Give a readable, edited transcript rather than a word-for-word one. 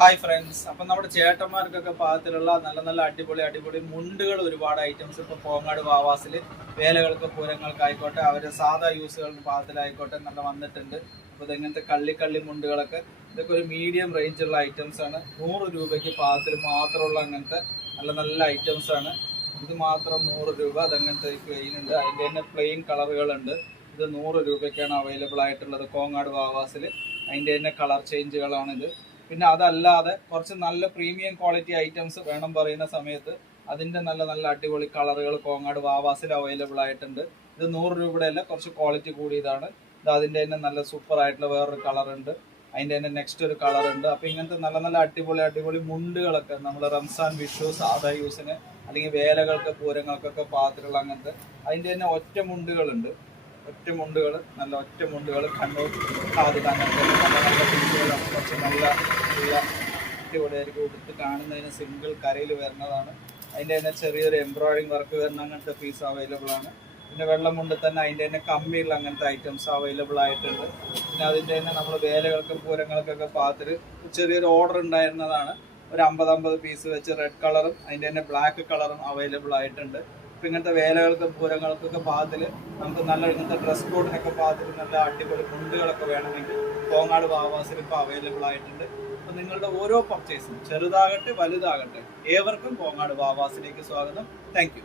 Hi friends, അപ്പം നമ്മുടെ ചേട്ടന്മാർക്കൊക്കെ പാകത്തിലുള്ള നല്ല നല്ല അടിപൊളി മുണ്ടുകൾ ഒരുപാട് ഐറ്റംസ് ഇപ്പോൾ കോങ്ങാട് വാവാസിൽ വേലകൾക്ക് പൂരങ്ങൾക്കായിക്കോട്ടെ അവരുടെ സാധാ യൂസുകളുടെ പാകത്തിലായിക്കോട്ടെ നല്ല വന്നിട്ടുണ്ട്. അപ്പോൾ ഇതെങ്ങനത്തെ കള്ളി മുണ്ടുകളൊക്കെ ഇതൊക്കെ ഒരു മീഡിയം റേഞ്ചുള്ള ഐറ്റംസ് ആണ്. 100 രൂപയ്ക്ക് പാകത്തിൽ മാത്രമുള്ള അങ്ങനത്തെ നല്ല നല്ല ഐറ്റംസ് ആണ്. ഇത് മാത്രം 100 രൂപ. അതങ്ങനത്തെ പ്ലെയിൻ ഉണ്ട്, അതിൻ്റെ തന്നെ പ്ലെയിൻ കളറുകളുണ്ട്. ഇത് 100 രൂപയ്ക്കാണ് അവൈലബിൾ ആയിട്ടുള്ളത് കോങ്ങാട് വാവാസിൽ. അതിൻ്റെ തന്നെ കളർ ചേഞ്ചുകളാണിത്. പിന്നെ അതല്ലാതെ കുറച്ച് നല്ല പ്രീമിയം ക്വാളിറ്റി ഐറ്റംസ് വേണം പറയുന്ന സമയത്ത് അതിൻ്റെ നല്ല നല്ല അടിപൊളി കളറുകൾ കോങ്ങാട് വാവാസിൽ അവൈലബിൾ ആയിട്ടുണ്ട്. ഇത് 100 രൂപയുടെ അല്ല, കുറച്ച് ക്വാളിറ്റി കൂടിയതാണ്. ഇത് അതിൻ്റെ തന്നെ നല്ല സൂപ്പർ ആയിട്ടുള്ള വേറൊരു കളറുണ്ട്, അതിൻ്റെ തന്നെ നെക്സ്റ്റ് ഒരു കളറുണ്ട്. അപ്പോൾ ഇങ്ങനത്തെ നല്ല നല്ല അടിപൊളി മുണ്ടുകളൊക്കെ നമ്മൾ റംസാൻ, വിഷു, സാധാ യൂസിന് അല്ലെങ്കിൽ വേലകൾക്ക് പൂരങ്ങൾക്കൊക്കെ പാത്രമുള്ള അങ്ങനത്തെ അതിൻ്റെ തന്നെ ഒറ്റ മുണ്ടുകളുണ്ട്. നല്ല ഒറ്റ മുണ്ടുകൾ കണ്ണൂർ സാധ്യത അങ്ങനത്തെ നല്ല നല്ല പീസുകളാണ്. കുറച്ച് നല്ല അടിപൊളിയായിരിക്കും. ഉടുത്ത് കാണുന്നതിന് സിംഗിൾ കരയിൽ വരുന്നതാണ്. അതിൻ്റെ തന്നെ ചെറിയൊരു എംബ്രോയിഡിങ് വർക്ക് വരുന്ന അങ്ങനത്തെ പീസ് അവൈലബിൾ ആണ്. പിന്നെ വെള്ളമുണ്ട് തന്നെ അതിൻ്റെ തന്നെ കമ്മിയുള്ള അങ്ങനത്തെ ഐറ്റംസ് അവൈലബിൾ ആയിട്ടുണ്ട്. പിന്നെ അതിൻ്റെ തന്നെ നമ്മൾ വേലകൾക്കും പൂരങ്ങൾക്കൊക്കെ പാത്തിൽ ചെറിയൊരു ഓർഡർ ഉണ്ടായിരുന്നതാണ്. ഒരു 50 പീസ് വെച്ച് റെഡ് കളറും അതിൻ്റെ തന്നെ ബ്ലാക്ക് കളറും അവൈലബിൾ ആയിട്ടുണ്ട്. ഇപ്പം ഇങ്ങനത്തെ വേലകൾക്കും പൂരങ്ങൾക്കൊക്കെ പാകത്തിൽ നമുക്ക് നല്ല ഇങ്ങനത്തെ ഡ്രസ് കോഡിനൊക്കെ പാകത്തിൽ നല്ല അടിപൊളി മുണ്ടുകളൊക്കെ വേണമെങ്കിൽ കോങ്ങാട് വാവാസിൽ ഇപ്പോൾ അവൈലബിൾ ആയിട്ടുണ്ട്. അപ്പം നിങ്ങളുടെ ഓരോ പർച്ചേസും ചെറുതാകട്ടെ വലുതാകട്ടെ ഏവർക്കും കോങ്ങാട് വാവാസിലേക്ക് സ്വാഗതം. Thank you.